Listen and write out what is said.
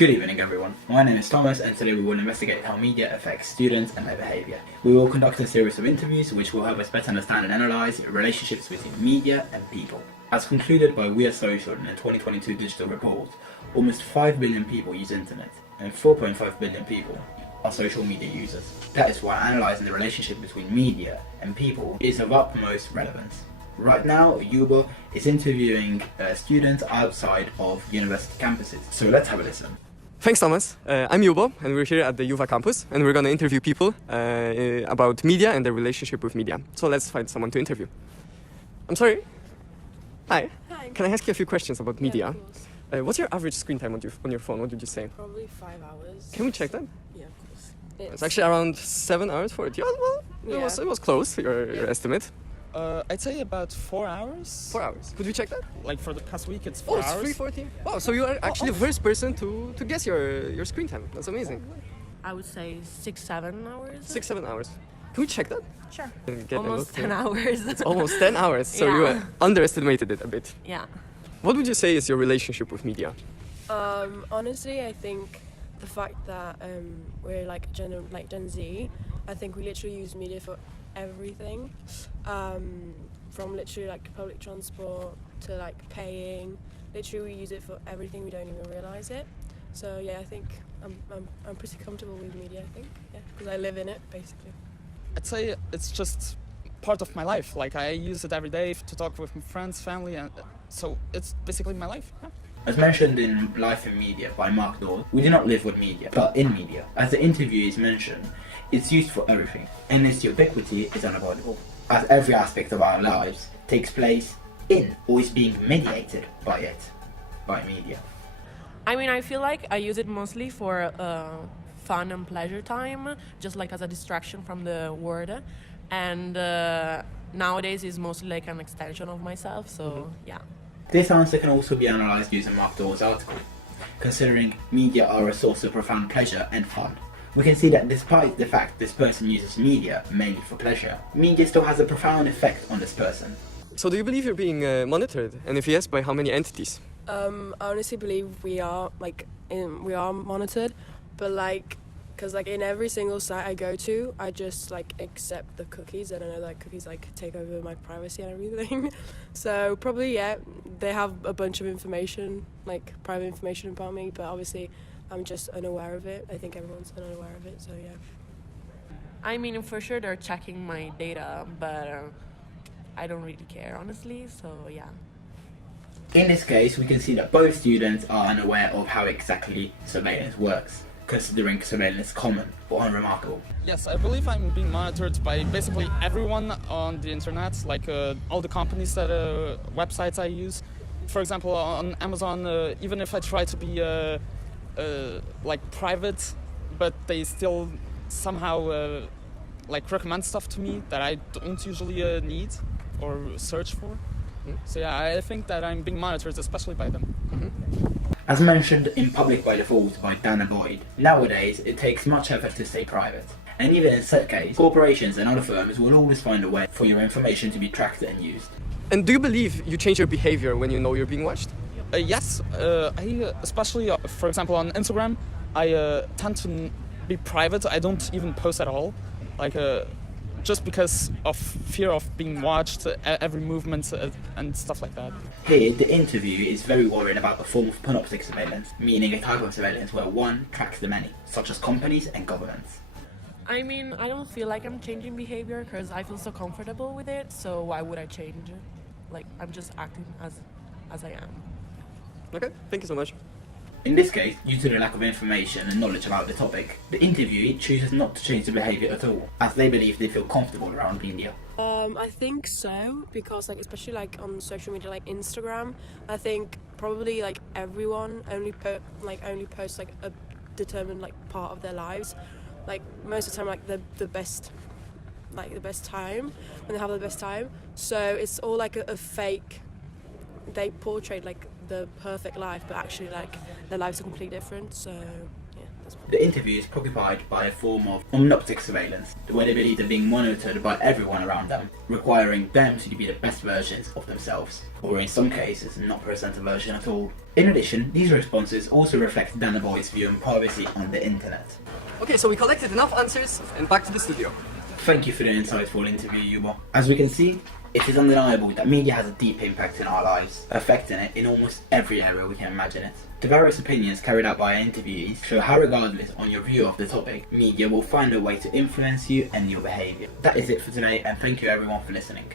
Good evening everyone, my name is Thomas and today we will investigate how media affects students and their behaviour. We will conduct a series of interviews which will help us better understand and analyse relationships between media and people. As concluded by We Are Social in a 2022 digital report, almost 5 billion people use internet and 4.5 billion people are social media users. That is why analysing the relationship between media and people is of utmost relevance. Right now, Yuba is interviewing students outside of university campuses, so let's have a listen. Thanks, Thomas. I'm Yubo, and we're here at the UVA campus, and we're going to interview people about media and their relationship with media. So let's find someone to interview. I'm sorry. Hi. Hi. Can I ask you a few questions about media? Yeah, of course. What's your average screen time on your phone? What did you say? Probably 5 hours. Can we check that? Yeah, of course. It's actually around 7 hours for it. Yeah, well, Yeah. it was close, your estimate. I'd say about 4 hours. 4 hours. Could we check that? Like for the past week, it's 4 It's hours. 3:40. Wow, so you are actually the first person to guess your screen time. That's amazing. I would say 6-7 hours. 6-7 hours. Can we check that? Sure. Get a Almost look, 10 yeah. hours. It's almost 10 hours, so you Yeah. underestimated it a bit. Yeah. What would you say is your relationship with media? Honestly, I think the fact that we're like Gen Z, I think we literally use media for everything, from literally like public transport to like paying. Literally, we use it for everything. We don't even realize it. So yeah, I think I'm pretty comfortable with media. I think, yeah, because I live in it basically. I'd say it's just part of my life. Like I use it every day to talk with my friends, family, and so it's basically my life. Yeah. As mentioned in Life in Media by Mark Dawes, we do not live with media, but in media. As the interviewees mentioned, it's used for everything, and its ubiquity is unavoidable, as every aspect of our lives takes place in or is being mediated by it, by media. I mean, I feel like I use it mostly for fun and pleasure time, just like as a distraction from the world. And nowadays it's mostly like an extension of myself, so yeah. This answer can also be analysed using Mark Dawes' article. Considering media are a source of profound pleasure and fun, we can see that despite the fact this person uses media mainly for pleasure, media still has a profound effect on this person. So do you believe you're being monitored? And if yes, by how many entities? I honestly believe we are monitored, but like, because like in every single site I go to, I just like accept the cookies, and I know that cookies like take over my privacy and everything. So probably, yeah, they have a bunch of information, like private information about me, but obviously I'm just unaware of it. I think everyone's unaware of it, so yeah. I mean, for sure they're checking my data, but I don't really care, honestly, so yeah. In this case, we can see that both students are unaware of how exactly surveillance works, considering surveillance common or unremarkable. Yes, I believe I'm being monitored by basically everyone on the internet, like all the companies that websites I use. For example, on Amazon, even if I try to be like private, but they still somehow like recommend stuff to me that I don't usually need or search for. So yeah, I think that I'm being monitored, especially by them. As mentioned in Public by Default by Dana Boyd, nowadays it takes much effort to stay private. And even in such case, corporations and other firms will always find a way for your information to be tracked and used. And do you believe you change your behavior when you know you're being watched? Yes, I especially, for example, on Instagram, I tend to be private. I don't even post at all, like just because of fear of being watched, every movement and stuff like that. Here, the interview is very worried about a form of panoptic surveillance, meaning a type of surveillance where one tracks the many, such as companies and governments. I mean, I don't feel like I'm changing behavior because I feel so comfortable with it, so why would I change it? Like, I'm just acting as I am. Okay, thank you so much. In this case, due to the lack of information and knowledge about the topic, the interviewee chooses not to change the behaviour at all, as they believe they feel comfortable around media. I think so, because like especially like on social media like Instagram, I think probably like everyone only posts like a determined like part of their lives, like most of the time like the best time when they have the best time. So it's all like a fake. They portray like the perfect life, but actually like their lives are completely different. So yeah, that's The interview is preoccupied by a form of omnoptic surveillance, where they believe they're being monitored by everyone around them, requiring them to be the best versions of themselves, or in some cases not present a version at all. In addition, these responses also reflect Danner Boy's view on privacy on the internet. Okay, so we collected enough answers and back to the studio. Thank you for the insightful interview, Yubo. As we can see, it is undeniable that media has a deep impact in our lives, affecting it in almost every area we can imagine it. The various opinions carried out by our interviewees show how, regardless on your view of the topic, media will find a way to influence you and your behaviour. That is it for today, and thank you everyone for listening.